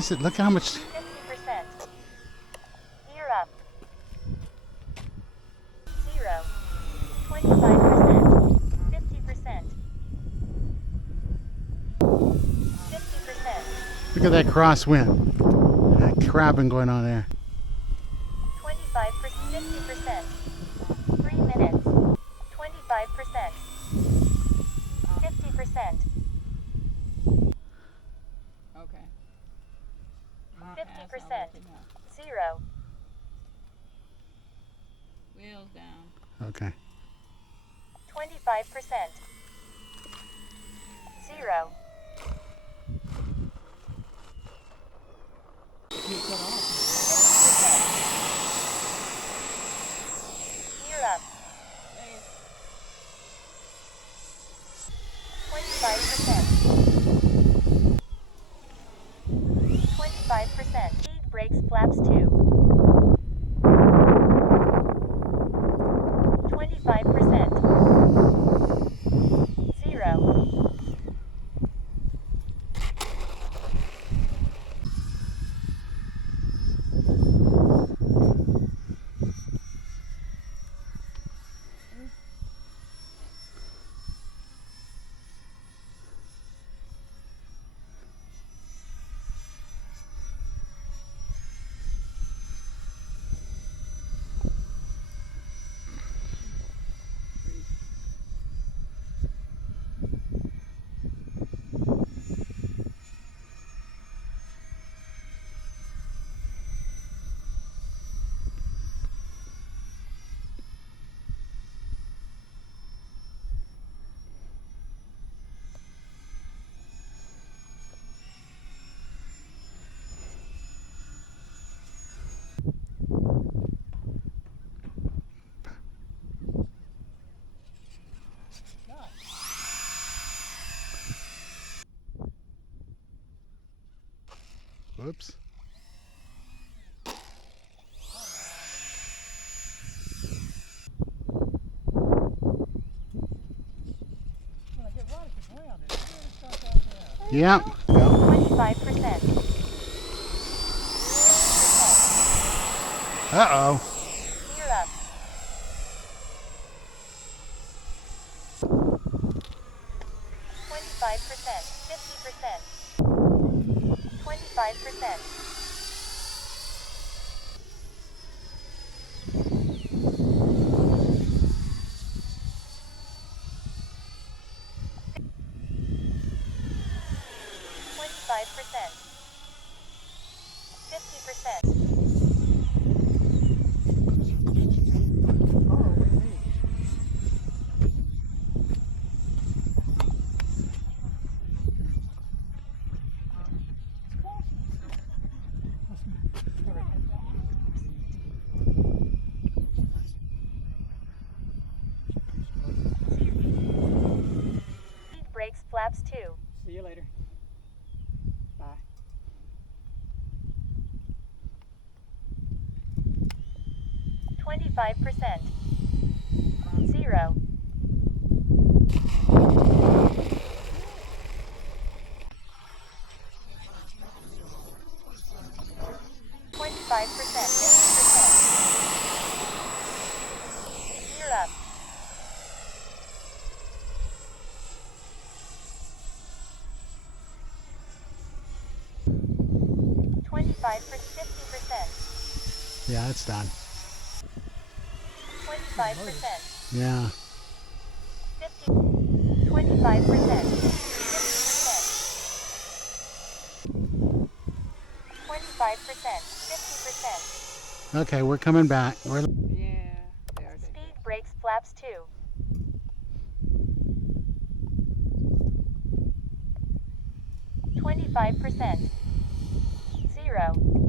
is it? Look how much. 50%. Gear up. 0. 25%. 50%. 50%. Look at that crosswind. That crabbing going on there. 25%. 50%. 3 minutes. 25%. 50%. Okay. 50%. 0. Wheels down. Okay. 25%. 0. Gear up. 25%. 25%. Speed brakes flaps 2. 25%. 0. Whoops. Yeah. 25%. 50%. Uh-oh. Gear up. 25%. 50%. 25%. 25%. 50%. Speed brakes flaps 2. See you later. Bye. 25%. 0. 25%. 50%. Gear up. 50%. Yeah, it's done. 25%. Yeah. 50. 25%. 50%. 25%. 50%. Okay, we're coming back. We're... Yeah, they are. Speed brakes flaps 2. 25%. 0.